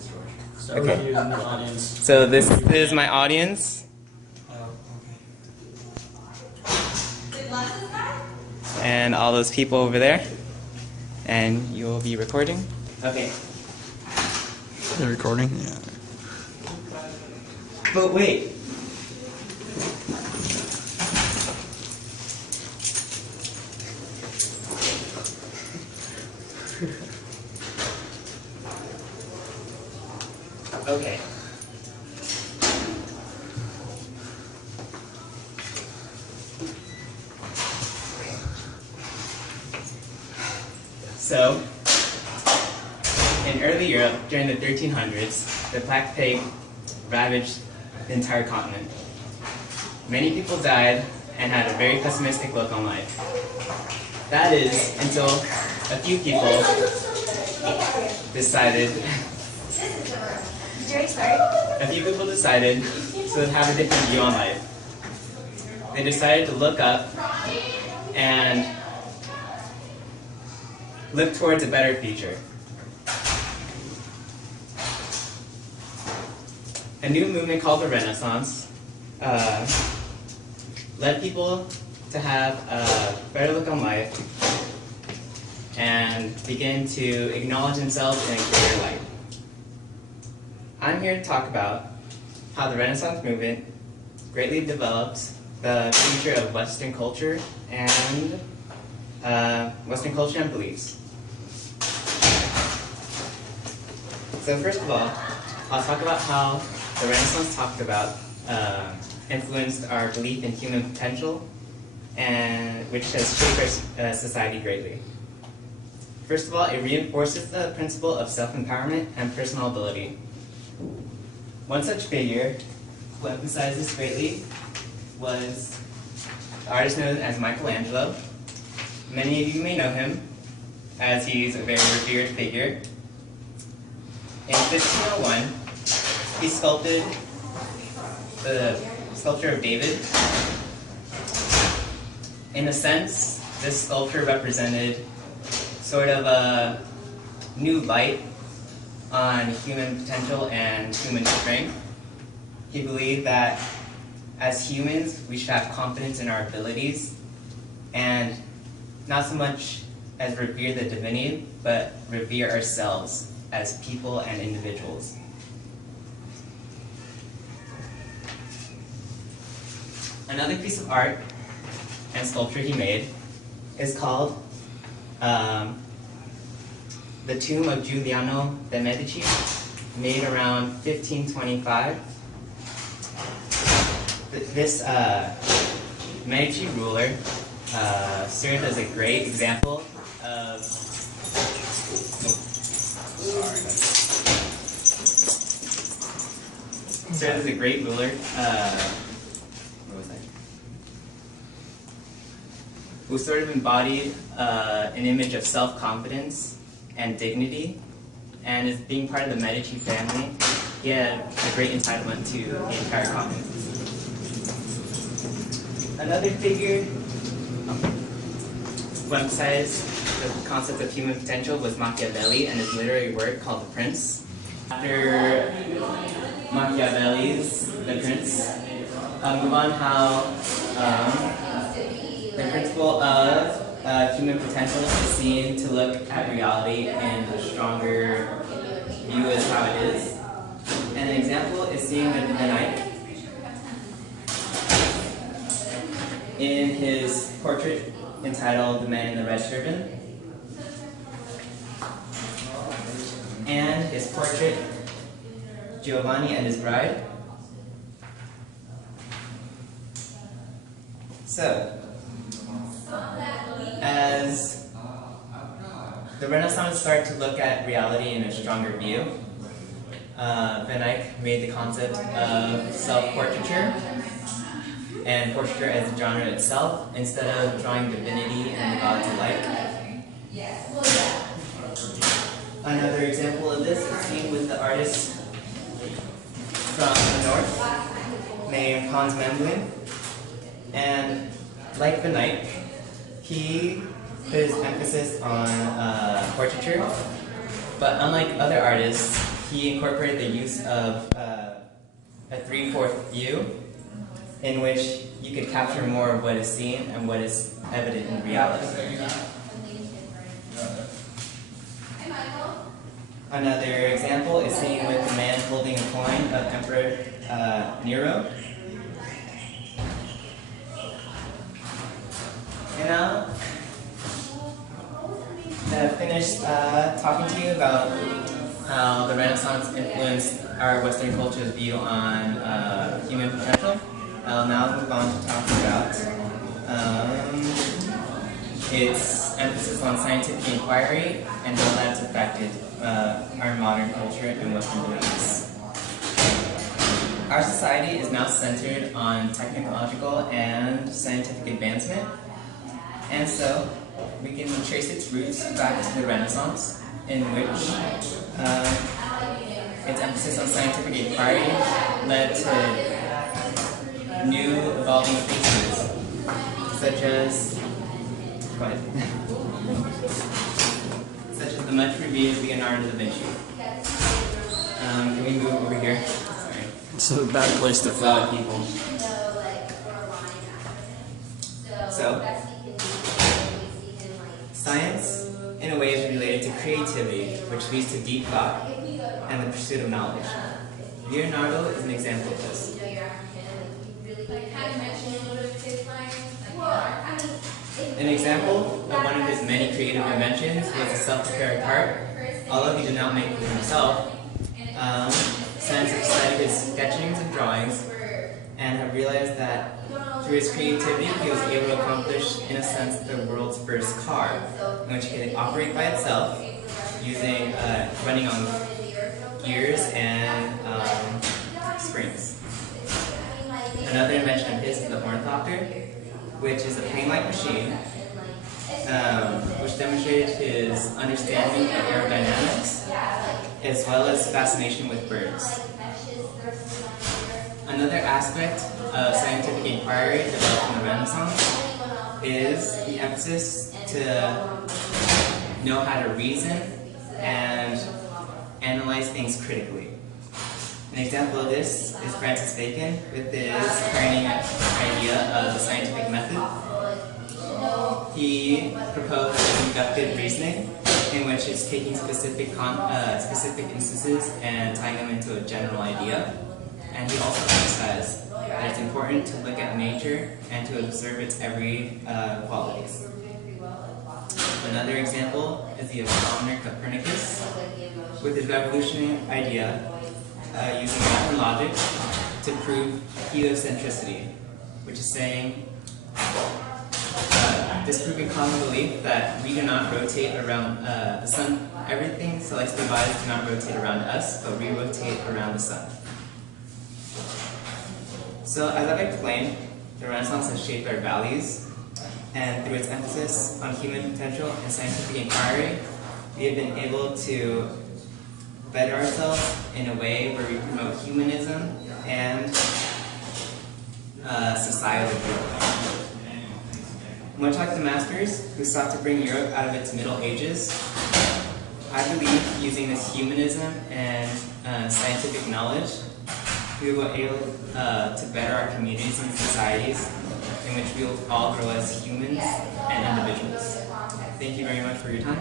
Start Okay. with you in the audience. So this is my audience, and all those people over there, and you will be recording. Okay. They're recording? Yeah. But wait. Okay. So, in early Europe, during the 1300s, the Black Plague ravaged the entire continent. Many people died and had a very pessimistic look on life. That is, until a few people decided to have a different view on life. They decided to look up and look towards a better future. A new movement called the Renaissance led people to have a better look on life and begin to acknowledge themselves in a greater light. I'm here to talk about how the Renaissance movement greatly developed the future of Western culture and beliefs. So first of all, I'll talk about how the Renaissance talked about influenced our belief in human potential, and which has shaped our society greatly. First of all, it reinforces the principle of self-empowerment and personal ability. One such figure who emphasized this greatly was the artist known as Michelangelo. Many of you may know him, as he's a very revered figure. In 1501, he sculpted the sculpture of David. In a sense, this sculpture represented sort of a new light on human potential and human strength. He believed that as humans, we should have confidence in our abilities and not so much as revere the divinity, but revere ourselves as people and individuals. Another piece of art and sculpture he made is called the Tomb of Giuliano de' Medici, made around 1525. This Medici ruler served as a great example of who sort of embodied an image of self-confidence and dignity, and as being part of the Medici family, he had a great entitlement to the entire continent. Another figure who emphasized the concept of human potential was Machiavelli and his literary work called The Prince. After Machiavelli's The Prince, I'll move on how the principle of human potential is seen to look at reality in a stronger view as how it is. And an example is seeing the Knight in his portrait entitled The Man in the Red Turban, and his portrait Giovanni and his Bride. So, as the Renaissance started to look at reality in a stronger view, Van Eyck made the concept of self-portraiture and portraiture as a genre itself, instead of drawing divinity and the gods alike. Another example of this is seen with the artist from the north named Hans Memling. And like Van Eyck, he put his emphasis on portraiture, but unlike other artists, he incorporated the use of a 3/4 view, in which you could capture more of what is seen and what is evident in reality. Another example is seen with the man holding a coin of Emperor Nero. And now, I finished talking to you about how the Renaissance influenced our Western culture's view on human potential. I'll now move on to talk about its emphasis on scientific inquiry and how that's affected our modern culture and Western beliefs. Our society is now centered on technological and scientific advancement, and so we can trace its roots back to the Renaissance, in which its emphasis on scientific inquiry led to new evolving phases, such as the much revered Leonardo da Vinci. Can we move over here? Sorry. It's a bad place to A lot of fall. people. So, science, in a way, is related to creativity, which leads to deep thought and the pursuit of knowledge. Leonardo is an example of this. An example of one of his many creative inventions was a self-prepared cart. Although he did not make it himself, scientists studied his sketchings and drawings and have realized that through his creativity he was able to accomplish, in a sense, the world's first car, in which it could operate by itself using running on gears and springs. Another invention of his is the ornithopter, which is a plane-like machine which demonstrated his understanding of aerodynamics as well as fascination with birds. Another aspect of scientific inquiry developed in the Renaissance is the emphasis to know how to reason and analyze things critically. An example of this is Francis Bacon with his pioneering idea of the scientific method. He proposed inductive reasoning, in which it's taking specific instances and tying them into a general idea. And he also emphasized that it's important to look at nature and to observe its every qualities. Another example is the astronomer Copernicus, with his revolutionary idea using math and logic to prove heliocentricity, which is saying, disproving common belief that we do not rotate around the sun. Everything celestial bodies do not rotate around us, but we rotate around the sun. So, as I've explained, the Renaissance has shaped our values, and through its emphasis on human potential and scientific inquiry, we have been able to better ourselves in a way where we promote humanism and societal growth. Much like the masters who sought to bring Europe out of its Middle Ages, I believe using this humanism and scientific knowledge, we will be able to better our communities and societies in which we will all grow as humans and individuals. Thank you very much for your time.